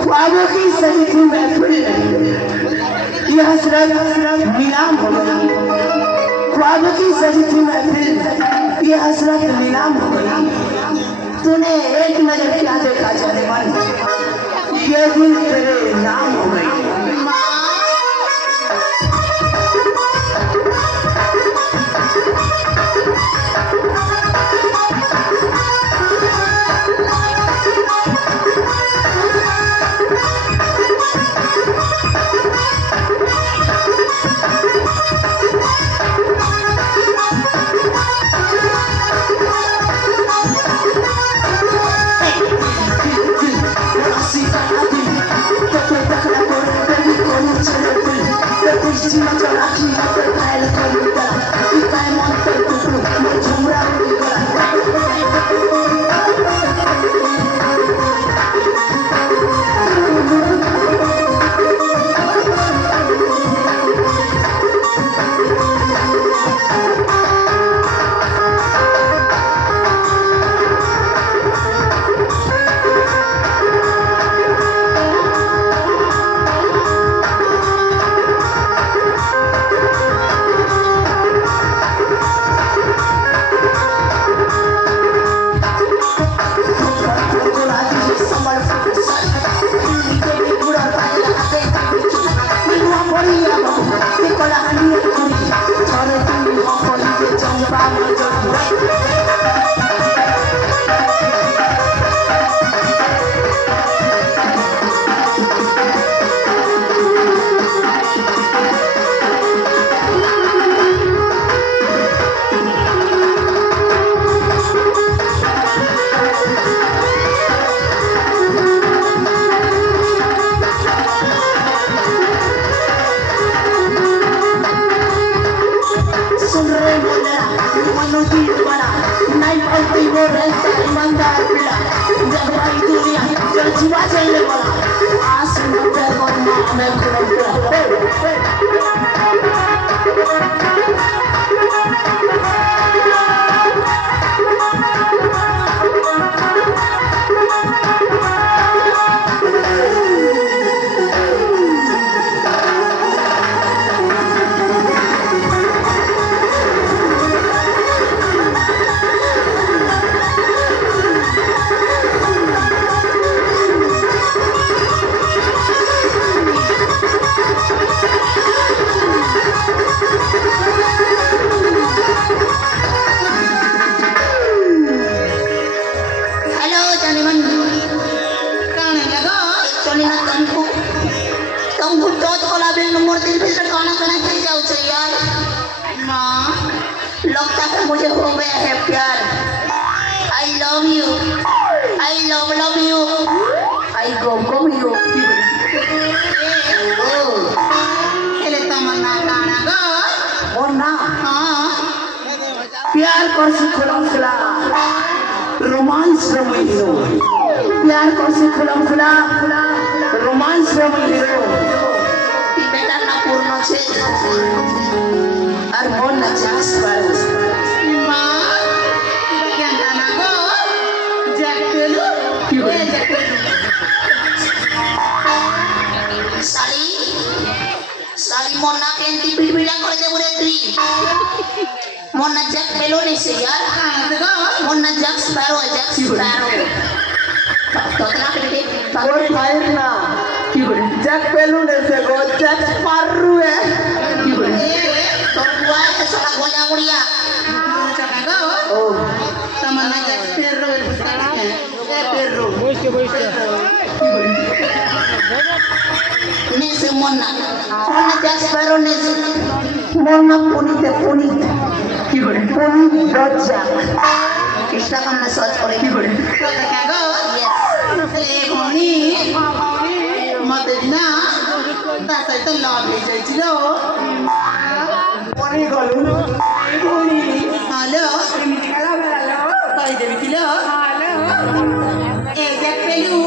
ख्वाबों की सजी थी महफिल, ये हसरत नीलाम हो गई। ख्वाबों की सजी थी महफिल, ये हसरत नीलाम हो गई। तूने एक नजर क्या देखा जाने मन, ये दिल तेरे नाम हो गई। लगता है मुझे हो गया है प्यार। I love you, I love you, I go you. एले तमन्ना गाना गो और ना हाँ प्यार कर खुलम खुला रोमांस रमैलो, प्यार कर खुलम खुला रोमांस रमैलो। बेटा ना पूर्ण छे আর মন না চাস পারো মা কেন না গো জ্যাকটেলু কি বলে সালি সালি মন্না কেন্তি বিড়বিড়া করে দেব রে তুই মন্না জ্যাক পেলো নেছে यार মন্না জ্যাক স্প্যারো তোতনা কেটে ওর ফাইল না কি বলে জ্যাক পেলু নেছে গো জ্যাক পাররু এ কি বলে তোর বুয়া সোনা গোলা গুড়িয়া ও তমন্না জ্যাক পেরো পেরো বসে নেছে মন্না মন্না জ্যাক স্প্যারো নেছে মন্না পনিতে পনিতে কি বলে পনি দরজা ইনস্টাগ্রাম না সার্চ করে কি বলে মনি মতে না তা সହିତ লভ ହେଇଯାଇছিল পনি গলু পনি হ্যালো এମିତି খেলা বেলা କହିଦେବି ছিল ହ୍ୟାଲୋ ଏ ଜ୍ୟାକ୍ ପେଲୁ